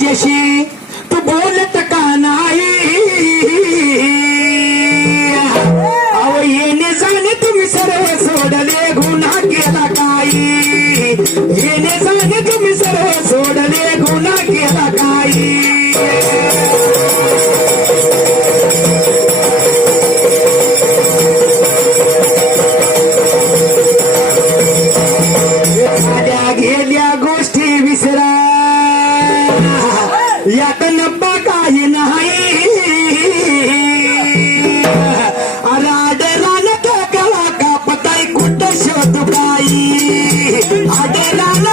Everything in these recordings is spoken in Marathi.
माझ्याशी तू बोलत का नाही? अहो येणे जाणे तुम्ही सर्व सोडले गुन्हा केला काही. येणे जाणे तुम्ही सर्व सोडले गुन्हा केला काही. काही नाही. आडरान गळा कापताय कुठं शोध काही आडरान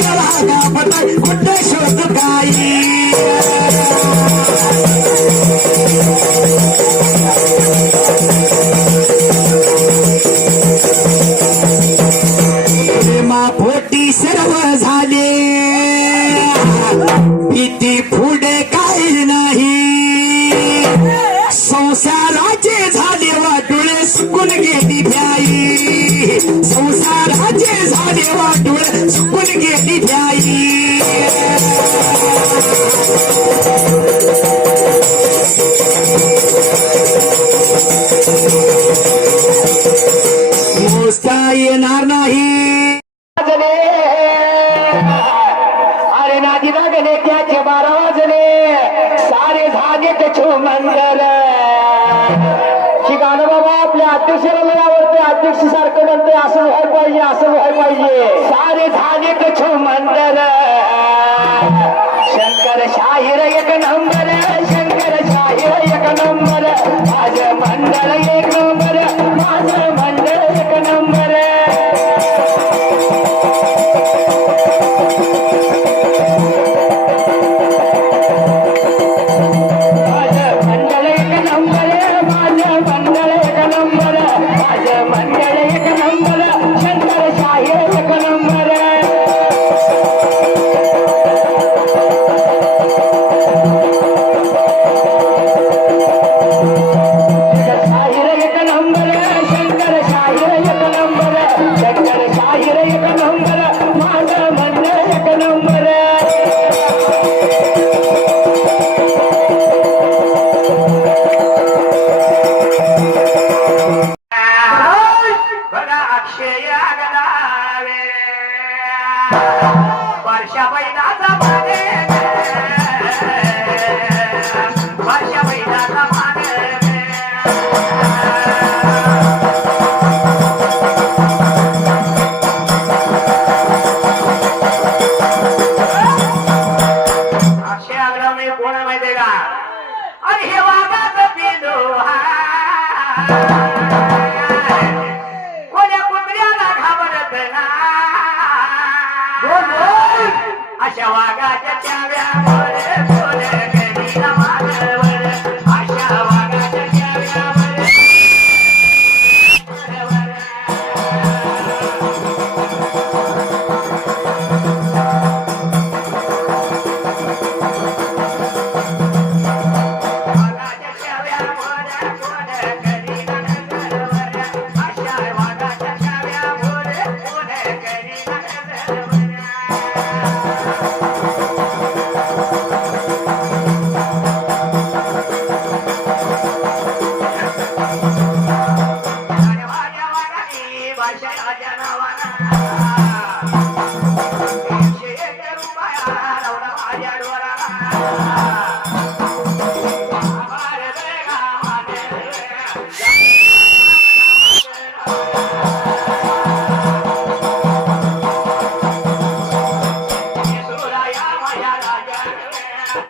गळा कापताय कुठं शोध काही प्रेमापोटी सर्व झाले. भीती फुल संसाराचे झाले वाटुळे सुकून गेली. नादी लागले त्याचे बारा वाजले. सारे झाले त्याचे मंदर गाणं बाबा आपल्या अध्यक्षाला मला आवडते. अध्यक्ष सारखं म्हणते असं व्हायला पाहिजे असं व्हायला पाहिजे. सारे झाले त्याचे मंदर शंकर शाहीर एक number. I'm gonna make it. वर्षा बैलाचा माने अशा वाघाच्या चाव्यावर Bye.